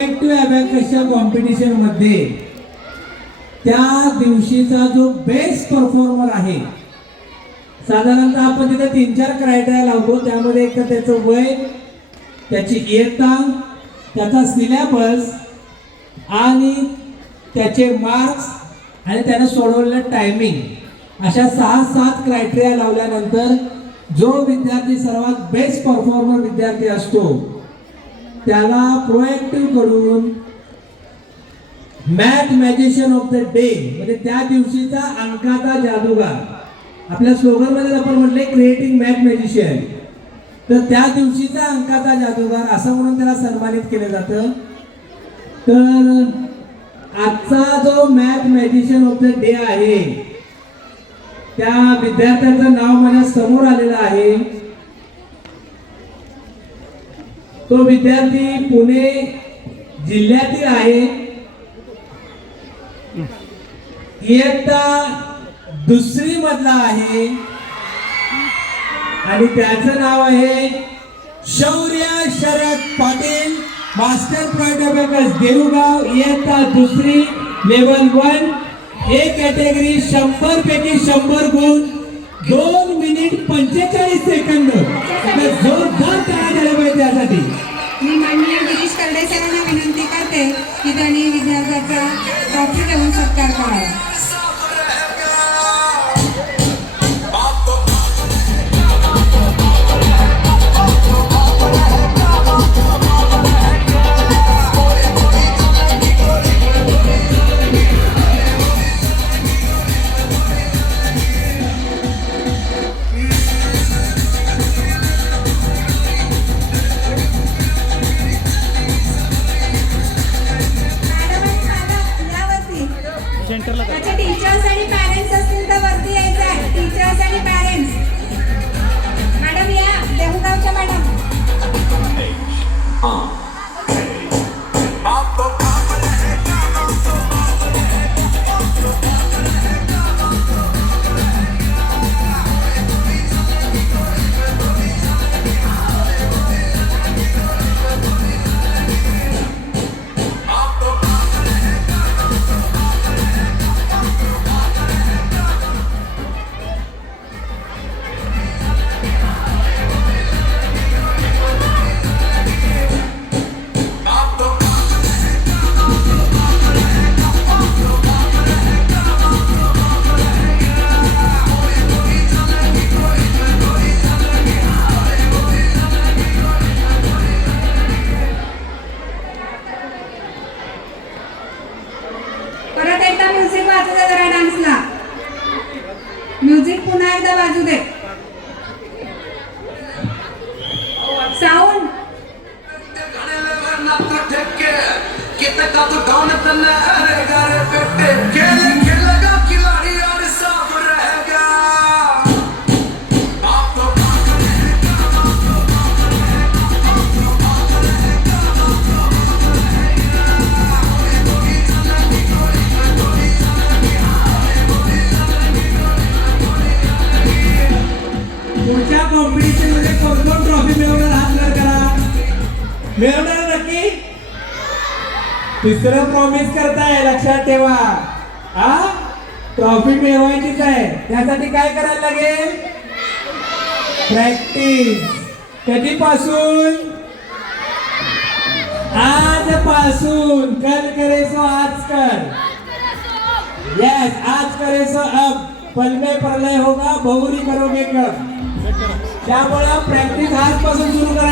Active अबॅकसच्या competition मध्ये त्या दिवशीचा जो बेस्ट परफॉर्मर आहे, साधारणतः आपण तिथे 3-4 क्रायटेरिया लावतो. त्यामध्ये एक तर त्याचं वय, त्याची इयत्ता, त्याचा सिलेबस आणि त्याचे मार्क्स आणि त्याने सोडवलेलं टायमिंग, अशा 6-7 क्रायटेरिया लावल्यानंतर जो विद्यार्थी सर्वात बेस्ट परफॉर्मर विद्यार्थी असतो त्याला प्रोएक्टिव्ह कडून math magician of the day म्हणजे त्या दिवशीचा अंकाचा जादूगार, आपल्या स्लोगन मध्ये आपण म्हटले क्रिएटिंग मॅथ मॅजिशियन, तर त्या दिवशीचा अंकाचा जादूगार असं म्हणून त्याला सन्मानित केलं जातं. तर आजचा जो math magician of the day आहे त्या विद्यार्थ्याचं नाव माझ्या समोर आलेलं आहे. तो विद्यार्थी पुणे जिल्ह्यातील आहे. इयत्ता 2री मधला आहे आणि त्याचं नाव आहे शौर्य शरद पाटील, मास्टर प्राध्यापक देऊगाव, इयत्ता 2री, लेवल 1, ए कॅटेगरी, 100 पैकी 100 गुण, 2 मिनिट 45 सेकंद. जोरदार टाळ्या झाल्या पाहिजे त्यासाठी. मी माननीय गिरीश करडे सरांना विनंती करते की त्यांनी विद्यार्थ्याचा ट्रॉफी देऊन सत्कार करावा. अच्छा, टीचर्स आणि पॅरेंट्स असतील तर वरती यायचं आहे. टीचर्स आणि पॅरेंट्स मॅडम या, देहूगावच्या मॅडम. परत एकदा म्युझिक वाजू दे जरा डान्सला. म्युझिक पुन्हा एकदा वाजू दे. साऊंड. पुढच्या कॉम्पिटिशन मध्ये कोण ट्रॉफी मिळवणार हात वर करा. मिळवणार नक्की. 3रं प्रॉमिस करताय, लक्षात ठेवा. ट्रॉफी मिळवायचीच आहे. त्यासाठी काय करायला लागेल? प्रॅक्टिस. कधीपासून? आजपासून. कल करे सो आज कर. यस, आज करे सो अब. पल में प्रलय होगा, बहुरी करोगे कब. त्यामुळे प्रॅक्टिस आजपासून सुरू करा.